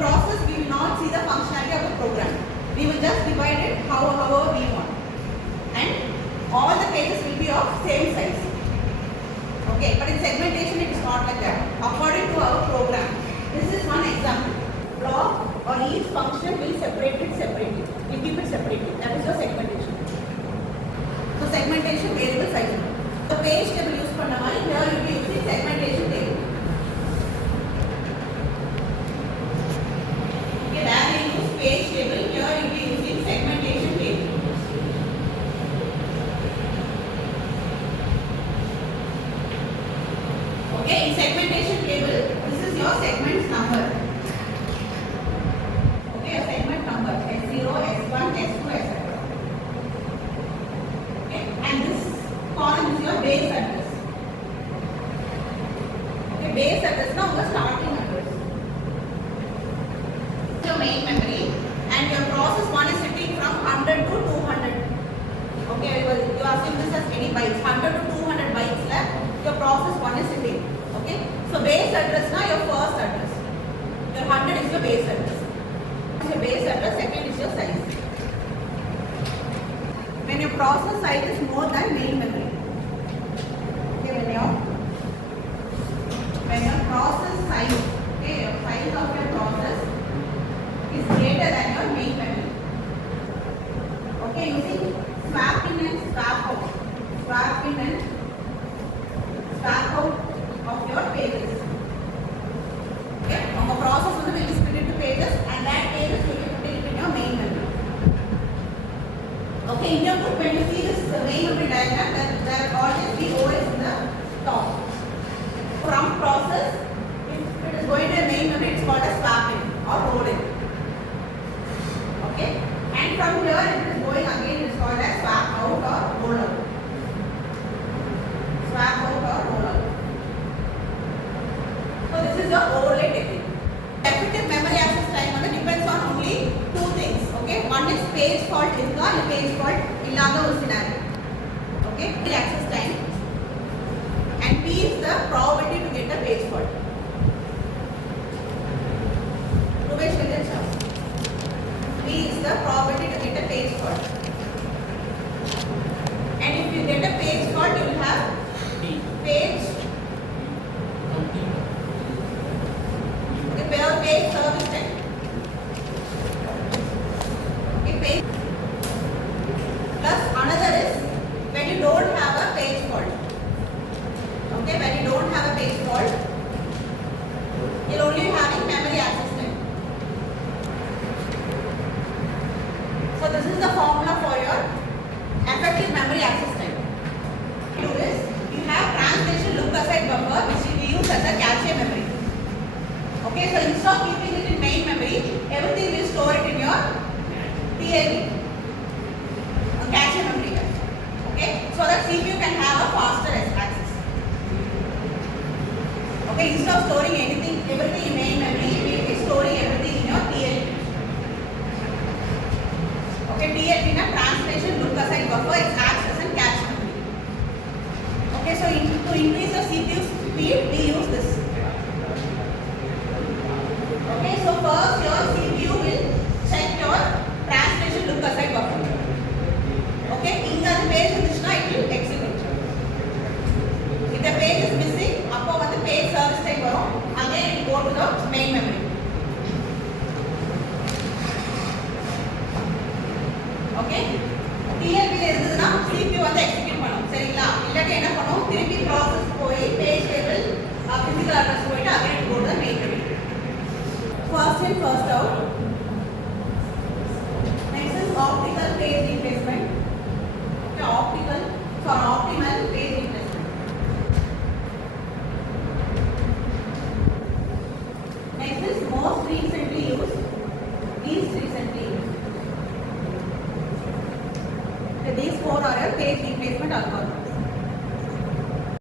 process, we will not see the functionality of the program. We will just divide it however we want. And all the pages will be of same size. Okay, but in segmentation it is not like that. According to our program, this is one example. Block or each function will separate it separately. We keep it separately. That is your segmentation. So segmentation variable size. The page table use for now, here you will be using segmentation table. Okay, where we use page table, here you will be using segmentation table. Okay, in segmentation table, this is your segment number. Okay, a segment number S0, S1, S2, etc. Okay, and this column is your base address. Okay, base address now the starting address. Your main memory, and your process one is sitting from 100 to 200. Okay, you are seeing this as any bytes, 100 to 200 bytes left. Your process one is sitting. Okay, so base address now your first address. Your 100 is your base address. Your base address, second is your size. When your process size is more than main memory. Okay, when your process size, okay, your size of your process is greater than your main memory. Okay, using swap in and swap out. Swap in and swap out of your pages. Okay, our process will be split into pages and that pages will be put in your main memory. Okay, in your book when you see this main memory diagram, there will always be OS in the top. From process, if it is going to a main memory, it is called as swapping or rolling. Okay, and from here if it is going again, it is called as swap out or roll out. Swap out or roll out. So this is the overlay technique. Effective memory access time depends on only two things. Okay, one is page fault irukka and page fault illada or scenario. Okay, the access time, and P is the probability to get a page fault. Rubesh will show. P is the probability to get a page fault. And if you get a page fault, you will have page page service time. Okay, page plus another is when you don't have a page fault. Okay, when you don't have a page fault, you're only having memory access time. So this is the formula for your effective memory access time. Do is you have translation lookaside buffer which we use as a cache memory. Okay, so instead of keeping it in main memory, everything will store it in your TLB, cache memory. Okay, so that CPU can have a faster access. Okay, instead of storing everything in main memory, we will be storing everything in your TLB. Okay, TLB is a translation lookaside buffer. It acts as a cache memory. Okay, so to increase the CPU speed, we use this. Okay, so first your CPU will check your translation lookaside buffer. Okay, in the page it will execute. If the page is missing, appo the page service time varum, again it will go to the main memory. Okay, TLB irundhuna CPU execute panum. Seriyala, illati enna panum, thirupi process poi page table physical address poitu again it go to the main memory. First in, first out. Next is optical page replacement. Okay, optical for optimal page replacement. Next is most recently used, least recently used. Okay, these four are your page replacement algorithms.